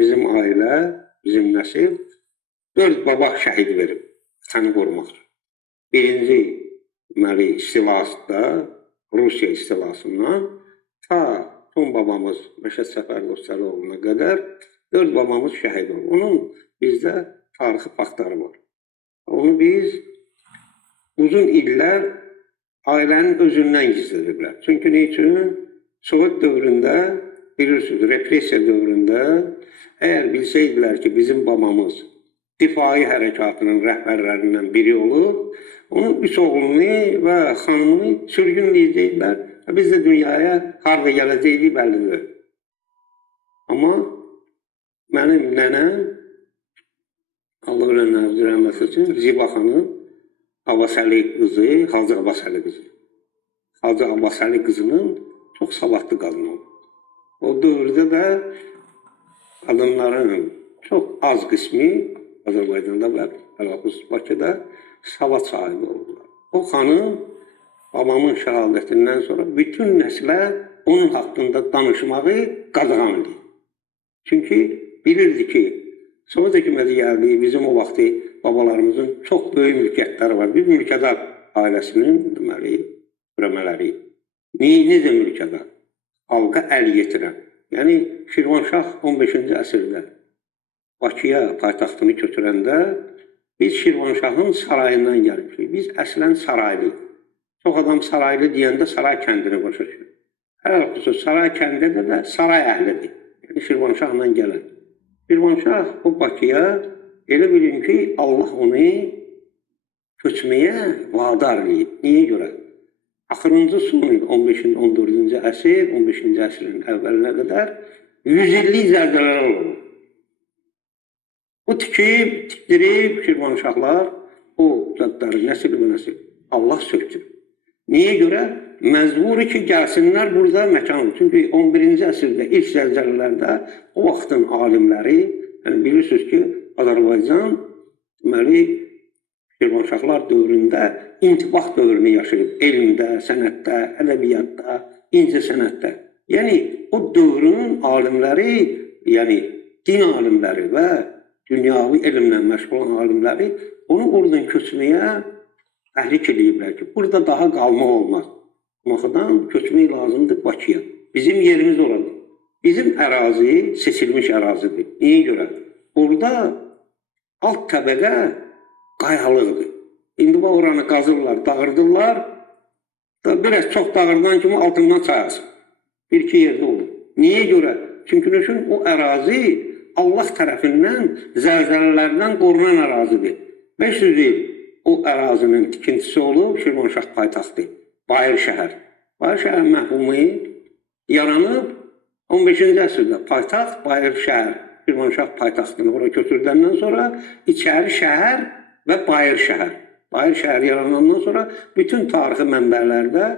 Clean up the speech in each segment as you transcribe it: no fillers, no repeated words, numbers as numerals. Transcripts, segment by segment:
Bizim ailə, bizim nəsil 4 baba şəhid verib vətəni qorumaq üçün. Birinci deməli istilasında, Rusiya istilasından ta son babamız Məşəd Səfər Dostçalıoğlu'na qədər 4 babamız şəhid oldu. Onun bizdə tarixi faktları var. Onu biz uzun illər ailənin özündən gizlədiblər. Çünki ne üçün? Sovet dövründə, bilirsiniz, repressiya dövründə əgər bilsəydilər ki, bizim babamız difai hərəkatının rəhbərlərindən biri olub, onun üç oğlunu və xanımını sürgünləyəcəklər. Biz də dünyaya harda gələcəyik bəllidir. Amma mənim nənəm, Allah ölənlər rəhmət etsin, Ziba xanım, Abbasəli qızı, Hacı Abbasəli qızı. Hacı Abbasəli qızının çox savadlı qadın oldu. O dövrdə də qadınların çox az qismi Azərbaycanda və Bakıda savad sahibi oldular. O xanım babamın şəhadətindən sonra bütün nəslə onun haqqında danışmağı qadağan edir. Çünki bilirdi ki, Sovet hökuməti gəldiyi bizim o vaxtı babalarımızın çox böyük mülkiyyətləri var. Bir mülkədar ailəsinin deməli,ürəmələri. Necə mülkədar? Halqa əl yetirən. Yəni Şirvanşah 15-ci əsrdə Bakıya paytaxtını götürəndə biz Şirvanşahın sarayından gəlmişik. Biz əslən saraylıyıq. Çox adam saraylı deyəndə saray kəndini başa düşür. Hər xüsus saray kəndində də saray əhlidir. Yəni Şirvanşahla gələn. Şirvanşah o Bakıya elə bilin ki, Allah onu köçməyə vadar edib. Niyə görə? Axırıncı son 15-14-cü əsr, 15-ci əsrin əvvəlinə qədər 100 illik zərbələr olur. Bu tikdirib Şirvanşahlar o zadları nəsil Allah söktür. Niyə görə? Məcburi ki, gəlsinlər burada məkan. Çünki 11-ci əsrdə ilk zəlzələlərdə o vaxtın alimləri, yəni bilirsiniz ki, Azərbaycan deməli Şirvanşahlar dövründə intibah dövrünü yaşayıb. Elmdə, sənətdə, ədəbiyyatda, incəsənətdə. Yəni o dövrün alimləri, yəni din alimləri və dünyavi elmlə məşğul olan alimləri onu oradan köçməyə təhrik ediblər ki, burada daha qalmaq olmaz. Baxıdan köçmək lazımdır Bakıya. Bizim yerimiz oradır. Bizim ərazi seçilmiş ərazidir. Niyə görə? Orada alt təbəqə qayalıqdır. İndi oranı qazırlar, dağırdırlar. Biraz çox dağırdan kimi altından çayasın. Bir-iki yerdə olur. Niyə görə? Çünki o ərazi Allah tərəfindən zəlzələlərdən qorunan ərazidir. 500 il o ərazinin tikintisi olub, Şirvanşah paytaxtı, Bayır şəhər. Bayır şəhər məhvumi yaranıb 15-ci əsrdə paytaxt, Bayır şəhər, Şirvanşah paytaxtını oraya köçürdəndən sonra İçəri şəhər və Bayır şəhər. Bayır şəhər yaranandan sonra bütün tarixi mənbələrdə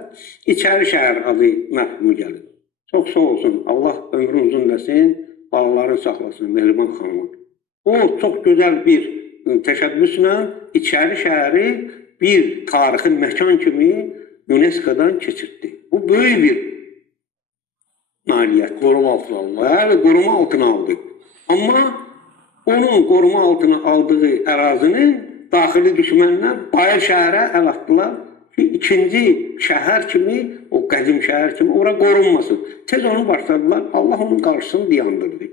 İçəri şəhər adı məhvumi gəlir. Çox sağ olsun, Allah ömrün uzun desin, bağlarını saxlasın, Mehriban xanımın. O çox gözəl bir təşəbbüslə İçəri şəhəri bir tarixi məkan kimi UNESCO-dan keçirdi. Bu böyük bir nailiyyət. Qoruma altına aldı. Yəni, qoruma altına aldı. Amma onun qoruma altına aldığı ərazinin daxili düşmənlər Bayır şəhərə əl atdılar ki, ikinci şəhər kimi, o qədim şəhər kimi ora qorunmasın. Tez onu başladılar, Allah onun qarşısını diyandırdı.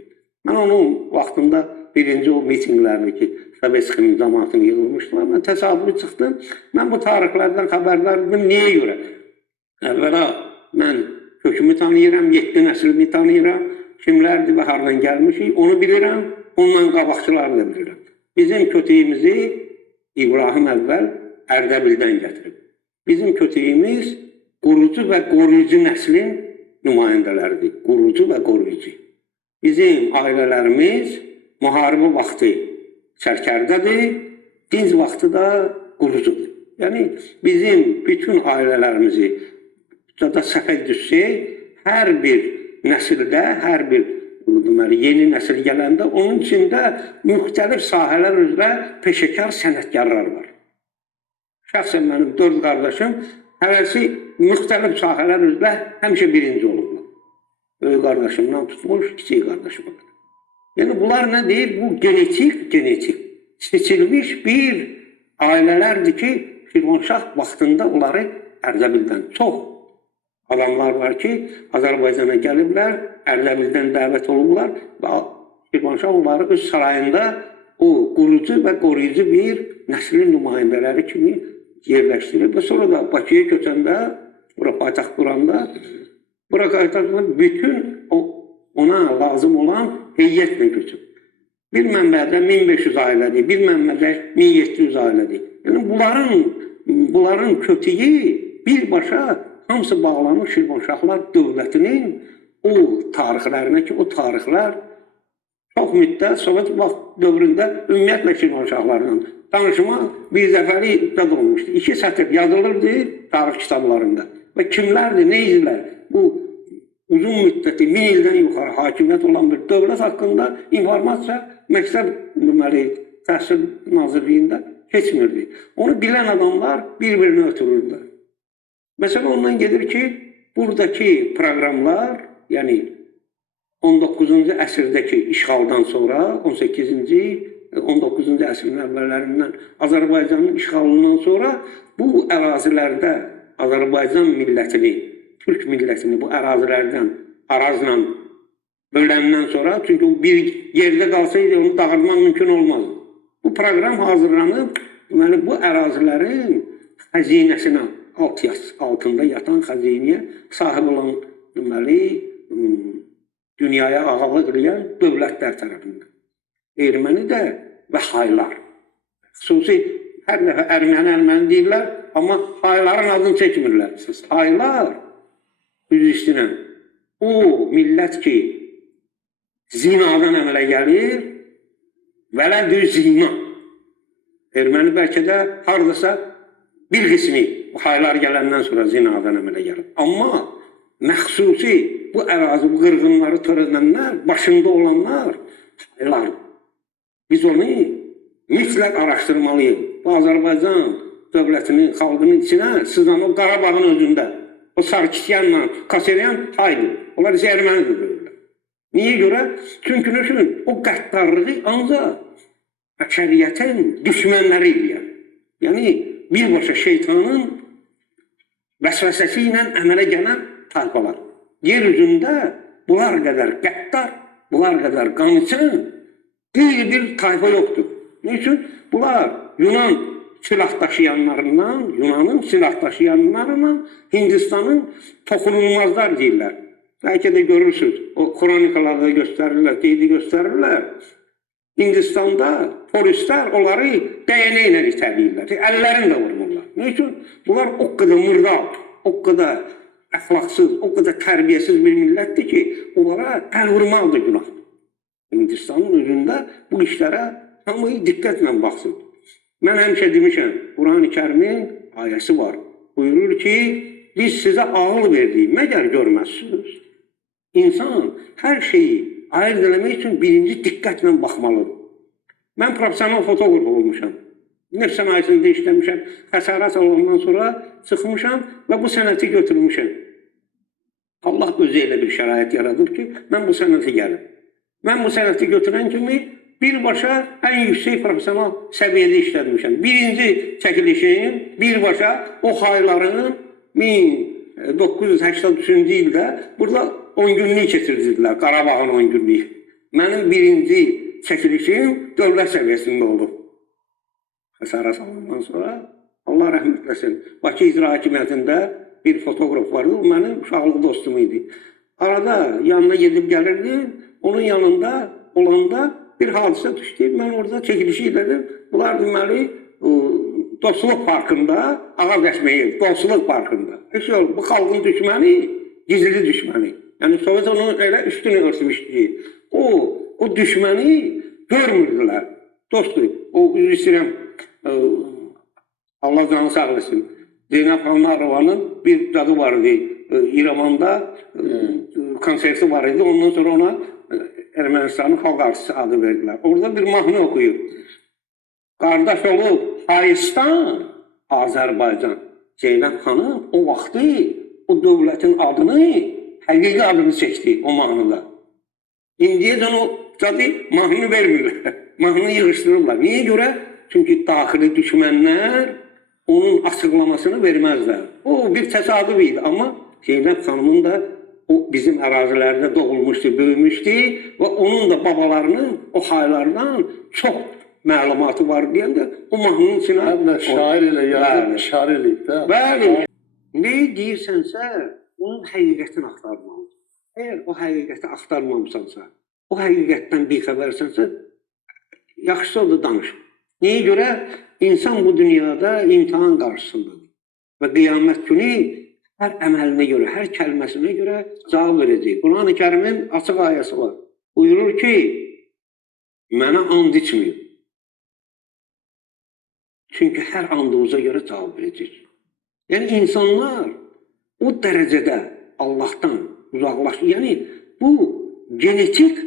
Mən onun vaxtında birinci o mitinglərini ki, Səbəskimin cəmaatını yığılmışdılar, mən təsadüfi çıxdım. Mən bu tarixlərdən xəbərdardım, niyə görə? Əvvəla, mən kökümü tanıyıram, 7 nəslimi tanıyıram, kimlərdir və hardan gəlmişik, onu bilirəm, ondan qabaqçılarını da bilirəm. Bizim kötüyümüzü İbrahim əvvəl Ərdəbildən gətirib. Bizim kötüyümüz qurucu və qoruyucu nəslin nümayəndələridir. Qurucu və qoruyucu. Bizim ailələrimiz müharibə vaxtı sərkərdədir, dinc vaxtı da qurucudur. Yəni, bizim bütün ailələrimizi səhvə düşsək, hər bir nəsildə, hər bir yeni nəsil gələndə onun içində müxtəlif sahələr üzrə peşəkar sənətkarlar var. Şəxsən mənim 4 qardaşım həvəsi müxtəlif sahələr üzrə həmişə birinci olublar. Böyük qardaşımdan tutmuş, kiçik qardaşıma. Yani bunlar ne değil? Bu genetik seçilmiş bir ailelerdir ki Şirvanşah vaxtında onları Ərdəbildən çox adamlar var ki Azərbaycana gəliblər, Ərdəbildən dəvət olublar və Şirvanşah onları öz sarayında o qurucu və qoruyucu bir nəslin nümayəndələri kimi yerləşdirib və sonra da Bakıya köçəndə, bura paytaxt duranda, bura qayıtanda bütün ona lazım olan heyyetle köçüb. Bir mənbədə 1500 ailədir, bir mənbədə 1700 ailədir. Yəni bunların kötüyü birbaşa hamısı bağlanır Şirvanşahlar dövlətinin o tarixlərinə ki, o tarixlər çox müddət Sovet vaxt dövründə ümumiyyətlə Şirvanşahlarla danışmaq bir dəfəlikdə olmuşdu. 2 sətir yazılırdı tarix kitablarında. Və kimlərdir, neydiler? Bu uzun müddəti, 1000 ildən yuxarı hakimiyyət olan bir dövlət haqqında informasiya məktəb təhsil nazirliyində keçmirdi. Onu bilən adamlar bir-birini ötürürlər. Məsələ ondan gedir ki, buradakı proqramlar, yəni 19-cu əsrdəki işğaldan sonra, 18-ci, 19-cu əsrin əvvəllərindən Azərbaycanın işğalından sonra bu ərazilərdə Azərbaycan millətini, Türk millətini bu ərazilərdən arazla böləndən sonra, çünki o bir yerdə qalsaydı onu dağıtmaq mümkün olmazdı. Bu proqram hazırlanıb, deməli bu ərazilərin xəzinəsinə, altında yatan xəzinəyə sahib olan deməli dünyaya ağalıq edən dövlətlər tərəfindən. Erməni də və haylar. Xüsusi hər dəfə erməni deyirlər, amma hayların adını çəkmirlər. Haylar, üz üstünə, o millət ki, zinadan əmələ gəlir, vələdü zina. Erməni bəlkə də haradasa bir qismi haylar gələndən sonra zinadan əmələ gəlir. Amma məxsusi bu ərazi, bu qırğınları törədənlər, başında olanlar haylar. Biz onu mütləq araşdırmalıyıq. Bu Azərbaycan dövlətinin, xalqının içinə sızan o Qarabağın özündə, o Sarkisyanla Kasaryan haydır. Onlar isə ermənidir görürlər. Niyə görə? Çünki o qəddarlığı ancaq bəşəriyyətin düşmənləri edir. Yəni, birbaşa şeytanın vəsvəsəsi ilə əmələ gələn tayfalar. Yer üzündə bunlar qədər qəddar, bunlar qədər qanıçın bir tayfa yoxdur. Ne üçün? Bunlar Yunan silah daşıyanlarından, Yunanın silah daşıyanlarından Hindistanın toxunulmazlar deyirlər. Bəlkə də görürsünüz, o kronikalarda göstərirlər, qeydi göstərirlər. Hindistanda polislər onları DNA ilə itəliyirlər, əllərini də vurmurlar. Ne üçün? Bunlar o qədər mırdal, o qədər əxlaqsız, o qədər tərbiyəsiz bir millətdir ki, onlara əl vurmaqdır günah. Hindistanın özündə bu işlərə hamıyı diqqətlə baxsın. Mən həmişə demişəm, Quran-ı Kərimin ayəsi var. Buyurur ki, biz sizə ağıl verdik, məgər görməzsiniz. İnsan hər şeyi ayırt eləmək üçün birinci diqqətlə baxmalıdır. Mən profesional fotoğraf olmuşam. Neft sənayesində işləmişəm, xəsarət olandan sonra çıxmışam və bu sənəti götürmüşəm. Allah özü elə bir şərait yaradıb ki, mən bu sənəti gəlim. Mən bu sənəti götürən kimi birbaşa ən yüksək profesional səviyyədə işlədmişəm. Birinci çəkilişim birbaşa o hayların 1983-cü ildə burada 10 günlük keçirdirdilər, Qarabağın 10 günlük. Mənim birinci çəkilişim dövlət səviyyəsində olub. Xəsarət alandan sonra Allah rəhmət eləsin. Bakı İcra Hakimiyyətində bir fotoğraf vardı, o mənim uşaqlıq dostum idi. Arada yanına gedib gəlirdim, onun yanında olanda bir hadisə düşdü, mən orada çəkilişi elədim. Bunlar deməli, Dostluq Parkında, ağac əsməyi, Dostluq Parkında. Bu xalqın düşməni, gizli düşməni. Yəni, Sovet onun elə üstünü örtmüşdü. O düşməni görmürdülər. Dostdur, o üzr istəyirəm, Allah canı sağ olsun. Zeynəb Xanlarovanın bir dadı var idi, İrəvanda konserti var idi. Ondan sonra ona Ermənistanın xalq artisti adı verdilər. Orada bir mahnı oxuyub. Qardaş olub Hayistan, Azərbaycan. Zeynəb xanım o vaxtı o dövlətin adını, həqiqi adını çəkdi o mahnıda. İndiyəcən o Cadı mahnını vermirlər. Mahnını yığışdırırlar. Niyə görə? Çünki daxili düşmənlər onun açıqlamasını verməzlər. O bir təsadüf idi. Amma Zeynəb xanımın da o bizim ərazilərdə doğulmuşdu, böyümüşdü və onun da babalarının o haylardan çox məlumatı var deyəndə o mahnının içinə... Həm də şair ilə yazıb, şair eləyib də. Bəli. Ne deyirsənsə, onun həqiqətini axtarmalıdır. Əgər o həqiqəti axtarmamısansa, o həqiqətdən bir xəbərsənsə, yaxşısı o da danış. Niyə görə? İnsan bu dünyada imtihan qarşısındadır. Və qiyamət günü hər əməlinə görə, hər kəlməsinə görə cavab verəcək. Quran-ı Kərimin açıq ayəsi var. Buyurur ki, mənə and içməyin. Çünki hər andınıza görə cavab verəcək. Yəni insanlar o dərəcədə Allahdan uzaqlaşır. Yəni bu genetik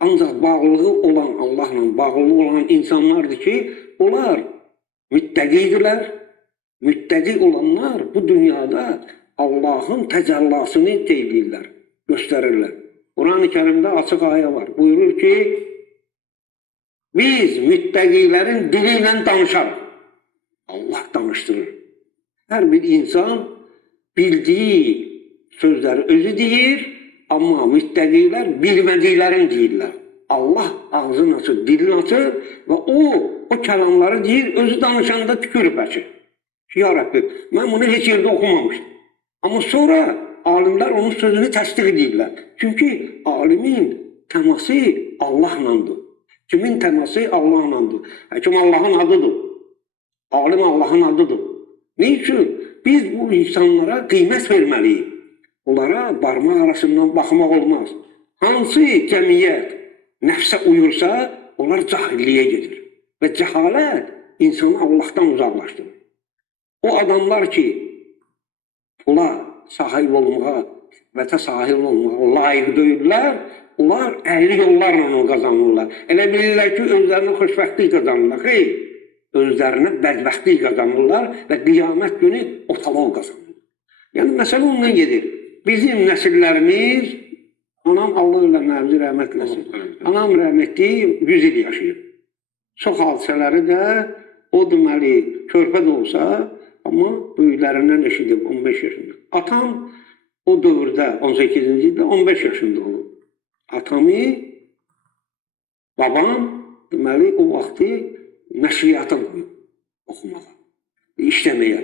ancaq bağlılığı olan Allahla bağlı olan insanlardır ki, onlar müttəqidirlər. Müttəqi olanlar bu dünyada Allahın təcəllasını deyirlər, göstərirlər. Quran-ı Kərimdə açıq ayə var. Buyurur ki, biz müttəqilərin dili ilə danışarıq. Allah danışdırır. Hər bir insan bildiyi sözləri özü deyir, amma müttəqilər bilmədiklərini deyirlər. Allah ağzını açır, dilini açır və o kəlamları deyir, özü danışanda tükürüb açır. Ya Rabbi, mən bunu heç yerdə oxumamışdım. Amma sonra alimlər onun sözünü təsdiq edirlər. Çünki alimin təması Allahlandır. Kimin təması Allahlandır? Həkim Allahın adıdır. Alim Allahın adıdır. Ne üçün? Biz bu insanlara qiymət verməliyik. Onlara barmaq arasından baxmaq olmaz. Hansı cəmiyyət nəfsə uyursa, onlar cahilliyə gedir. Və cəhalət insanı Allahdan uzaqlaşdırır. O adamlar ki, pula sahib olmağa, vətə sahib olmağa layiq deyirlər, onlar əyri yollarla onu qazanırlar. Elə bilirlər ki, özlərini xoşbəxtlik qazanırlar. Xeyr, özlərini bədbəxtlik qazanırlar və qiyamət günü otalov qazanırlar. Yəni, məsələ ondan gedir. Bizim nəsillərimiz, anam Allah ilə nəvzi rəhmət eləsin, anam rəhmətli 100 il yaşayır. Çox hadisələri də o deməli, körpə də olsa, amma böyüklərindən eşidib 15 yaşında. Atam o dövrdə 18-ci ildə 15 yaşında olub. Atamı, babam deməli o vaxtı nəşriyyata qoyub oxumağa, işləməyə.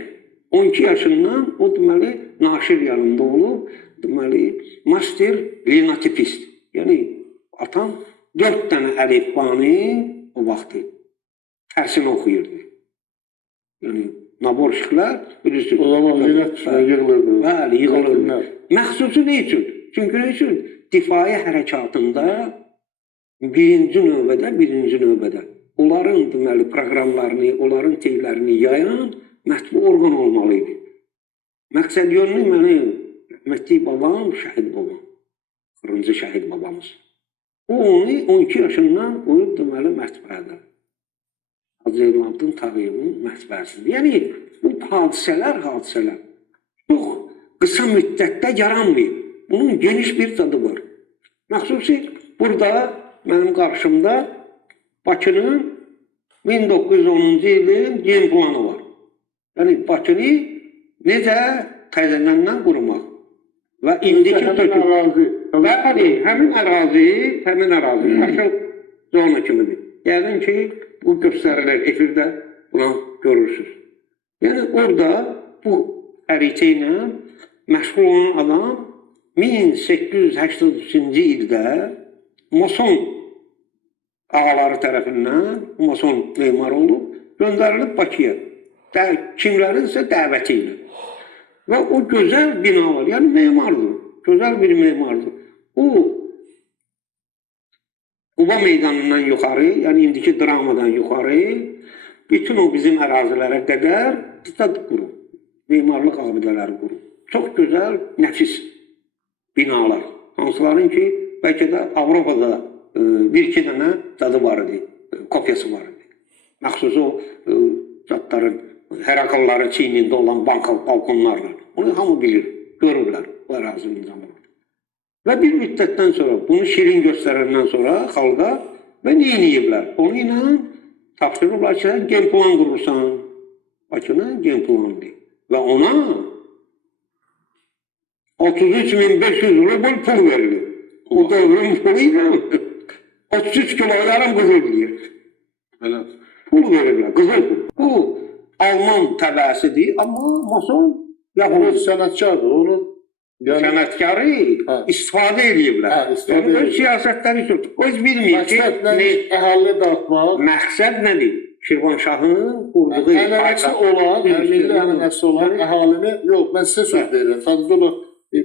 12 yaşından o deməli naşir yanında olub, deməli master linotipist. Yəni atam 4 dənə əlifbanı o vaxtı tərsini oxuyurdu. Yəni naborşiklər bilirsiniz. O zaman linot yığılırdı. Bəli, yığılırdı. Məxsusu ne üçün? Çünki ne üçün? Difai hərəkatında birinci növbədə onların deməli proqramlarını, onların teylərini yayan mətbu orqan olmalıydı. Məqsəd yönlü mənim rəhmətli babam, şəhid babam. Qırıncı şəhid babamız. O onu 12 yaşından qoyub deməli mətbəədə. Hacı Zeynalabdin Tağıyevin mətbəəsidir. Yəni bu hadisələr çox qısa müddətdə yaranmayıb. Bunun geniş bir tadı var. Məxsusi burada mənim qarşımda Bakının 1910-cu ilin gen planı var. Yəni Bakını necə təzədən qurumaq və indiki ərazi. Bəli, həmin ərazi yaşıl zona kimidir. Yəqin ki, bu göstərilir efirdə, buna görürsünüz. Yəni orada bu xəritə ilə məşğul olan adam 1883-cü ildə Mason ağaları tərəfindən, Mason memar olub, göndərilib Bakıya. Kimlərinsə dəvəti ilə. Və o gözəl binalar, yəni memardır, gözəl bir memardır. O, Quba meydanından yuxarı, yəni indiki dramadan yuxarı, bütün o bizim ərazilərə qədər stad qurub, memarlıq abidələri qurub. Çox gözəl, nəfis binalar. Hansıların ki, bəlkə də Avropada bir-iki dənə dadı var idi, kopyası var idi. Məxsus o zadların hərakalları çiynində olan balkonlarla. Onu hamı bilir, görürlər bu ərazinin zamanı. Və bir müddətdən sonra bunu şirin göstərəndən sonra xalqa və nə ediblər? Onu ilə tapşırıblar ki, gen plan qurursan. Bakının gen planıdır. Və ona 33.500 rubl pul verilir. O dövrün pulu ilə 33 kilo yarım qızıl deyir. Pul verirlər, qızıl pul. Bu Alman təbəəsidir, amma mason O yapılır. sənətkardır, onun Sənətkarı istifadə ediblər. istifadə Öz ediblər. siyasətləri üçün. Öz bilmir ki, əhalini dağıtmaq, məqsəd nədir? Şirvanşahın qurduğu ənənəsi olan, milli ənənəsi olan əhalini, yox, mən sizə söz verirəm. Sadəcə olaraq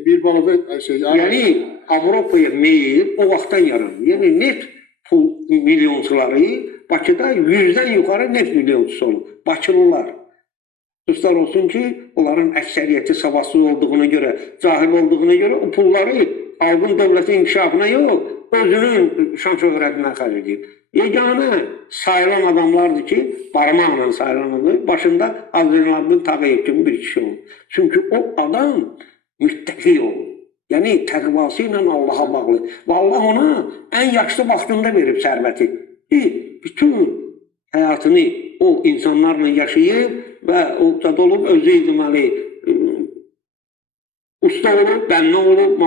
bir balaca şey, Yəni Avropaya meyil o vaxtdan yaranır. Yəni neft pul milyonçuları Bakıda 100-dən yuxarı neft milyonçusu olub. Bakılılar. Dostlar olsun ki, onların əksəriyyəti savadsız olduğuna görə, cahil olduğuna görə o pulları xalqın dövlətin inkişafına yox, özünün şan şöhrətindən xərc edir. Yeganə sayılan adamlardır ki, barmaqla sayılanıdır, başında Azərbaycanın Tağıyev kimi bir kişi olur. Çünki o adam müttəqi olur. Yəni təqvası ilə Allaha bağlı. Və Allah ona ən yaşlı vaxtında verib sərvəti. Bütün həyatını o insanlarla yaşayıb və o da olub, özü deməli usta olub, bənna olub,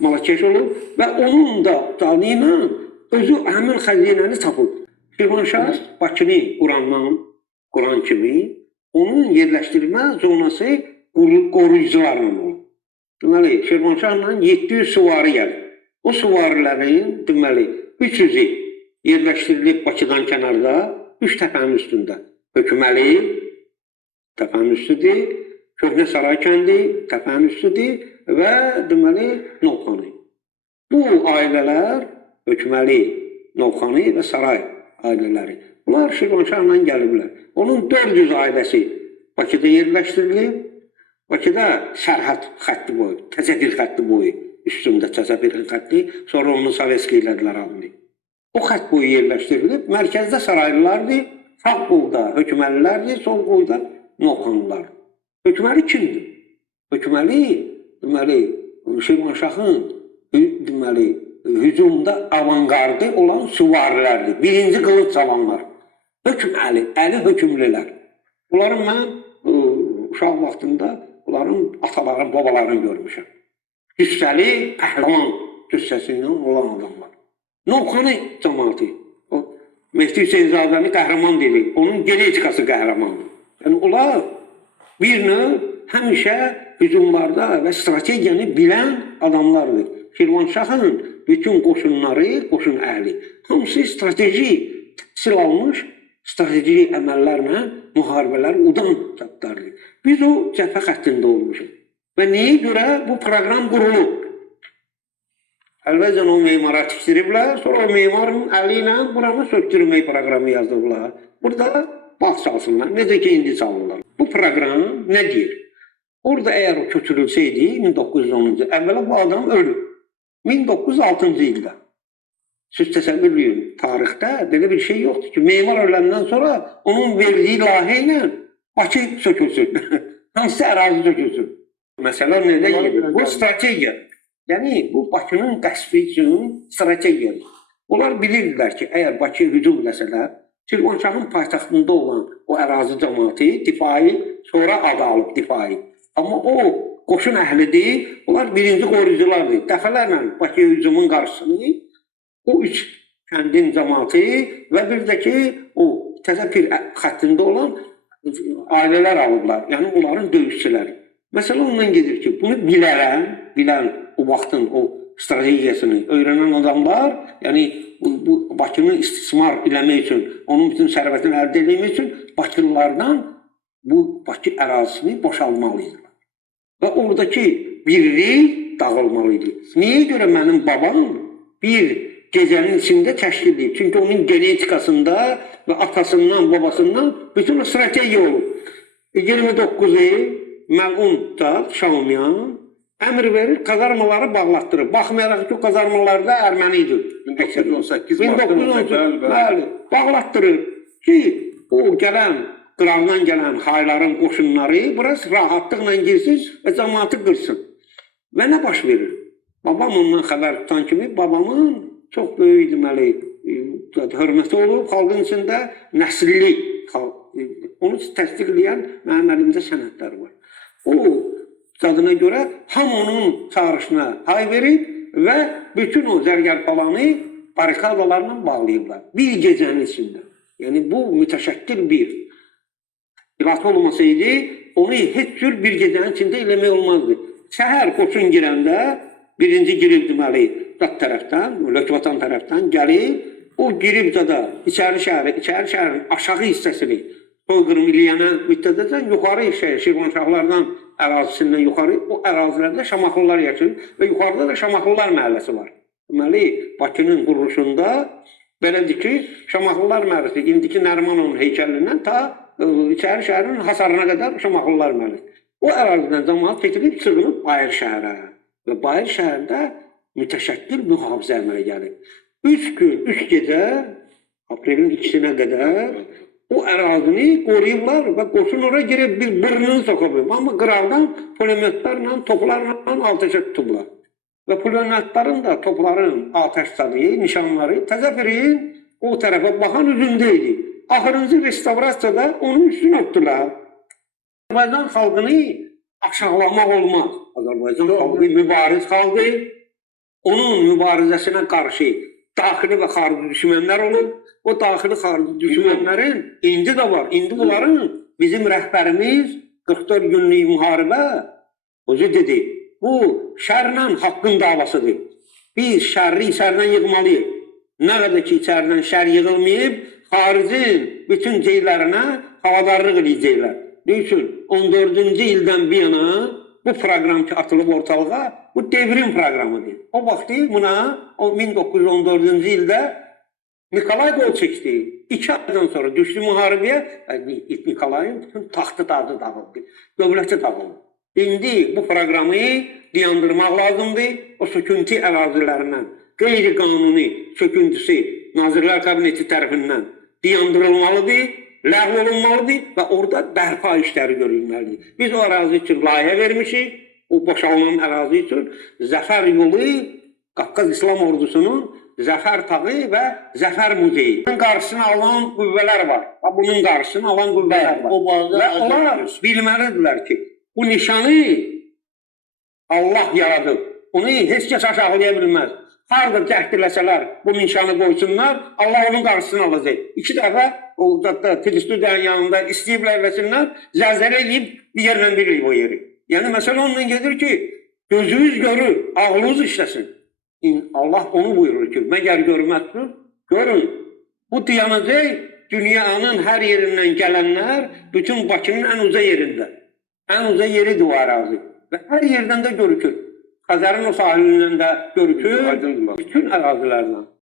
malakeş olub və onun da canı ilə özü həmin xəzinəni tapıb. Şirvanşah Bakını quran kimi onun yerləşdirmə zonası qoruyucularla olub. Deməli, Şirvanşahla 700 süvari gəlir. O süvarilərin, deməli, 300-ü yerləşdirilib Bakıdan kənarda, 3 təpənin üstündə. Höküməli, təpənin üstüdür, Köhnə Saray kəndi, təpənin üstüdür və deməli, Novxanı. Bu ailələr, Höküməli, Novxanı və Saray ailələri. Bunlar Şirvanşahla gəliblər. Onun 400 ailəsi Bakıda yerləşdirilib. Bakıda sərhəd xətti boyu, təzəpir xətti boyu, üstündə təzəpir xətti, sonra onu Sovetski elədilər adını. O xətt boyu yerləşdirilib, mərkəzdə saraylılardır, sağ qolda höküməlilərdir, sol qolda Novxanlılar. Höküməli kimdir? Höküməli, deməli, Şirvanşahın, deməli, hücumda avangardı olan süvarilərdir, birinci qılınc çalanlar. Höküməli, əli hökümlülər. Bunların mən uşaq vaxtında onların ataların, babalarını görmüşəm. Cüssəli, pəhlivan cüssəsindən olan adamlar. Novxanı cəmaatı, Mehdi Hüseynzadəni qəhrəman dedik, onun genetikası qəhrəmandır. Yəni, onlar bir növ həmişə hücumlarda və strategiyanı bilən adamlardır. Şirvanşahın bütün qoşunları, qoşun əhli, hamısı strateji təhsil almış, strateji əməllərlə müharibələr udan çatlardır. Biz o cəbhə xəttində olmuşuq. Və niyə görə bu proqram qurulub? Əvvəlcən o memara tikdiriblər, sonra o memarın əli ilə buranı söktürmək proqramı yazdıblar. Burada bax çalsınlar, necə ki indi çalırlar. Bu proqram nə deyir? Orada əgər o köçürülsəydi 1910-cu, əvvəla bu adam ölür. 1906-cı ildə. Siz təsəvvür edin, tarixdə belə bir şey yoxdur ki, memar öləndən sonra onun verdiyi layihə ilə Bakı sökülsün. Hansısa ərazi sökülsün. Məsələ nədə gedir? Bu strategiya. Yəni, bu Bakının qəsbi üçün strategiyadır. Onlar bilirdilər ki, əgər Bakıya hücum eləsələr, Şirvanşahın paytaxtında olan o ərazi cəmaatı difai, sonra adı alıb difai. Amma o qoşun əhlidir, onlar birinci qoruyuculardır. Dəfələrlə Bakıya hücumun qarşısını o 3 kəndin cəmaatı və bir də ki, o təzəpir xəttində olan ailələr alıblar. Yəni, onların döyüşçüləri. Məsələ ondan gedir ki, bunu bilən o vaxtın o strategiyasını öyrənən adamlar, yəni bu Bakını istismar eləmək üçün, onun bütün sərvətini əldə eləmək üçün Bakılılardan bu Bakı ərazisini boşalmalıydılar. Və oradakı birlik dağılmalıydı. Niyə görə mənim babam bir gecənin içində təşkil edib? Çünki onun genetikasında və atasından, babasından bütün o strategiya olub. 29'u Məlun Dad, Şamiyan əmr verir, kazarmaları bağlatdırır. Baxmayaraq ki, o kazarmalarda Erməni idi. 1918 bəli, bağlatdırır ki, o gələn, qıraqdan gələn hayların qoşunları biraz rahatlıqla girsin və cəmaatı qırsın. Və nə baş verir? Babam ondan xəbər tutan kimi babamın çox böyük deməli hörməti olub xalqın içində nəsilli onu təsdiqləyən mənim əlimdə sənədlər var. O zadına görə hamı onun çağrışına hay verib və bütün o zərgər falanı barikadalarla bağlayıblar. Bir gecənin içində. Yəni bu mütəşəkkil bir ilat olmasaydı onu heç cür bir gecənin içində eləmək olmazdı. Səhər qoçun girəndə birinci girib deməli dat tərəfdən, Lökvatan tərəfdən gəlib, o girib da içəri şəhərin aşağı hissəsini soyqırım eləyənə müddətdən yuxarı Şirvanşahlardan ərazisindən yuxarı o ərazilərdə Şamaxlılar yaşayır və yuxarıda da Şamaxlılar məhəlləsi var. Deməli, Bakının quruluşunda belədir ki, Şamaxlılar məhəlləsi indiki Nərimanovun heykəlindən ta içəri şəhərin hasarına qədər Şamaxlılar məhəlləsi. O ərazidən cəmaət çəkilib sığınıb Bayır şəhərə və Bayır şəhərdə mütəşəkkil mühafizə əmələ gəlib. 3 gün, 3 gecə, aprelin 2-sinə qədər o ərazini qoruyublar və qoşun oraya girib bir burnunu soxubub. Amma qıraqdan pulemyotlarla, toplarla atəşə tutublar. Və pulemyotların da topların atəşçəliyi, nişanları Təzəfirin o tərəfə baxan üzündə idi. Axırıncı restavrasiyada onun üstünü öpdülər. Azərbaycan xalqını aşağılamaq olmaz. Azərbaycan xalqı mübariz xalqı, onun mübarizəsinə qarşı daxili və xarici düşmənlər olub. O daxili xarici düşmənlərin indi də var. İndi bunların bizim rəhbərimiz 44 günlük müharibə özü dedi. Bu şərlə haqqın davasıdır. Biz şərri içərdən yığmalıyıq. Nə qədər ki içərdən şər yığılmayıb, xaricin bütün ceylərinə havadarlıq edəcəklər. Ne üçün? 14-cü ildən bir yana bu proqram ki atılıb ortalığa, bu devrim proqramıdır. O vaxtı buna 1914-cü ildə Nikolay qol çəkdi. 2 aydan sonra düşdü müharibəyə, Nikolayın bütün taxtı dadı dağıldı, dövləti dağıldı. İndi bu proqramı dayandırmaq lazımdır. O söküntü ərazilərindən qeyri-qanuni söküntüsü Nazirlər Kabineti tərəfindən dayandırılmalıdır, ləğv olunmalıdır və orada bərpa işləri görülməlidir. Biz o ərazi üçün layihə vermişik, o boşalman ərazi üçün Zəfər yolu, Qafqaz İslam ordusunun Zəfər tağı və Zəfər muzeyi. Bunun qarşısını alan qüvvələr var. Bunun qarşısını alan qüvvələr var. Və onlar bilməlidirlər ki, bu nişanı Allah yaradıb. Onu heç kəs aşağılaya bilməz. Harada cəhd eləsələr bu nişanı qoysunlar, Allah onun qarşısını alacaq. 2 dəfə o Filistudyanın yanında istəyiblər eləsinlər, zəlzələ eləyib bir yerlə birləyib o yeri. Yəni məsələ onunla gedir ki, gözünüz görür, ağlınız işləsin. Allah onu buyurur ki, məgər görməzsiniz, görün. Bu dayanacaq dünyanın hər yerindən gələnlər bütün Bakının ən uca yerində. Ən uca yeridir o ərazi. Və hər yerdən də görükür. Xəzərin o sahilindən də görükür, bütün ərazilərdən.